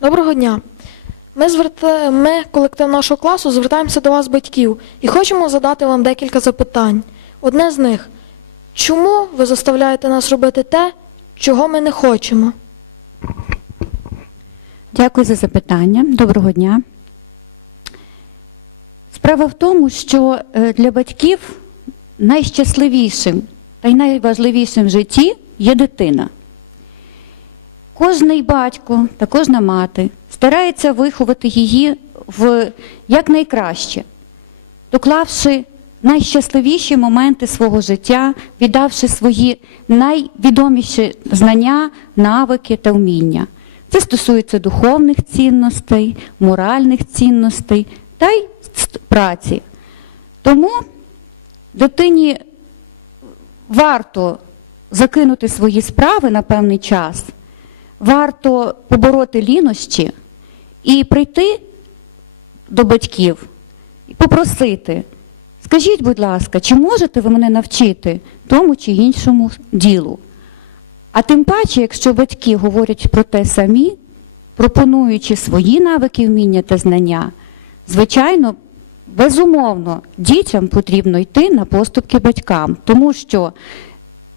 Доброго дня. Ми, зверта... Ми, колектив нашого класу, звертаємося до вас, батьків, і хочемо задати вам декілька запитань. Одне з них чому ви заставляєте нас робити те, чого ми не хочемо? Дякую за запитання. Доброго дня. Справа в тому, що е, для батьків найщасливішим та й найважливішим в житті є дитина. Кожний батько та кожна мати старається виховати її в якнайкраще, доклавши найщасливіші моменти свого життя, віддавши свої найвідоміші знання, навики та вміння. Це стосується духовних цінностей, моральних цінностей та й праці. Тому дитині варто закинути свої справи на певний час, варто побороти лінощі і прийти до батьків і попросити. Скажіть, будь ласка, чи можете ви мене навчити тому чи іншому ділу? А тим паче, якщо батьки говорять про те самі, пропонуючи свої навики, вміння та знання, звичайно, безумовно, дітям потрібно йти на поступки батькам, тому що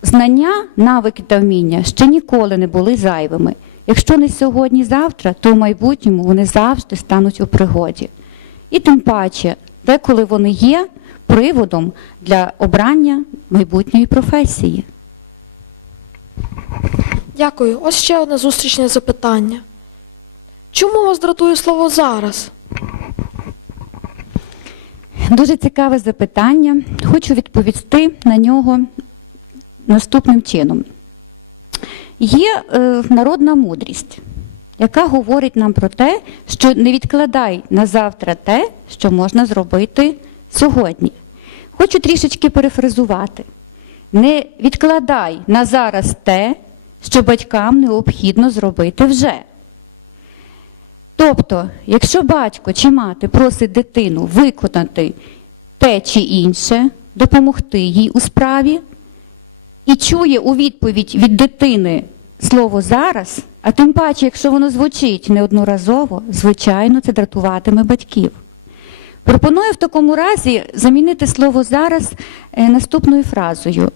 знання, навики та вміння ще ніколи не були зайвими. Якщо не сьогодні, завтра, то в майбутньому вони завжди стануть у пригоді. І тим паче, деколи вони є приводом для обрання майбутньої професії. Дякую. Ось ще одне зустрічне запитання. Чому вас дратує слово зараз? Дуже цікаве запитання. Хочу відповісти на нього наступним чином. Є е, народна мудрість, яка говорить нам про те, що не відкладай на завтра те, що можна зробити сьогодні. Хочу трішечки перефразувати. Не відкладай на зараз те, що батькам необхідно зробити вже. Тобто, якщо батько чи мати просить дитину виконати те чи інше, допомогти їй у справі, і чує у відповідь від дитини слово зараз, а тим паче, якщо воно звучить неодноразово, звичайно, це дратуватиме батьків. Пропоную в такому разі замінити слово зараз е, наступною фразою: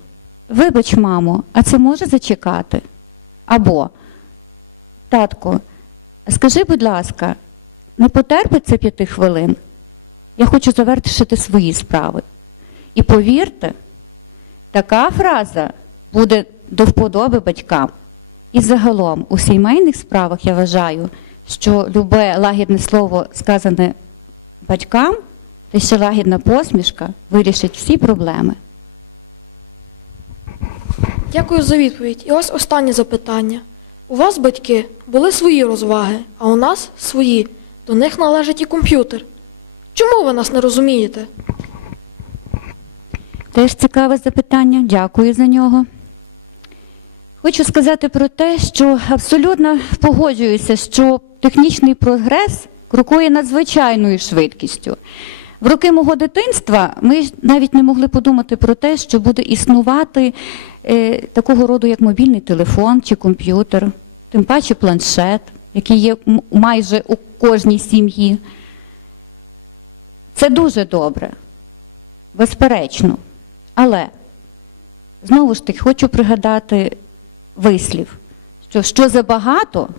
Вибач, мамо, а це може зачекати? Або татко, скажи, будь ласка, не потерпить це п'яти хвилин? Я хочу завершити свої справи. І повірте, така фраза буде до вподоби батькам. І загалом у сімейних справах я вважаю, що любе лагідне слово, сказане батькам, та ще лагідна посмішка вирішить всі проблеми. Дякую за відповідь. І ось останнє запитання. У вас, батьки, були свої розваги, а у нас свої. До них належить і комп'ютер. Чому ви нас не розумієте? Теж цікаве запитання, дякую за нього. Хочу сказати про те, що абсолютно погоджуюся, що технічний прогрес крокує надзвичайною швидкістю. В роки мого дитинства ми навіть не могли подумати про те, що буде існувати е, такого роду, як мобільний телефон чи комп'ютер, тим паче планшет, який є майже у кожній сім'ї. Це дуже добре, безперечно. Але знову ж таки хочу пригадати вислів, що що забагато,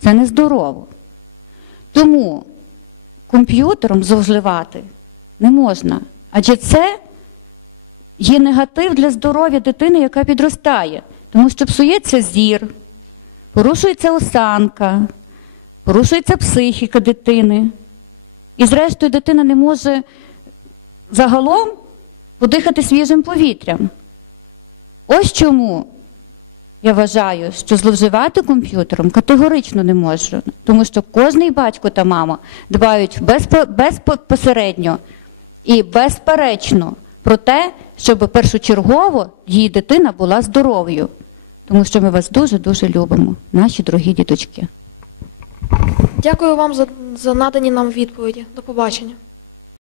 це нездорово. Тому комп'ютером зловживати не можна. Адже це є негатив для здоров'я дитини, яка підростає, тому що псується зір, порушується осанка, порушується психіка дитини. І зрештою дитина не може загалом подихати свіжим повітрям. Ось чому я вважаю, що зловживати комп'ютером категорично не можна, тому що кожний батько та мама дбають безпосередньо і безперечно про те, щоб першочергово її дитина була здоровою, тому що ми вас дуже-дуже любимо, наші дорогі діточки. Дякую вам за, за надані нам відповіді. До побачення.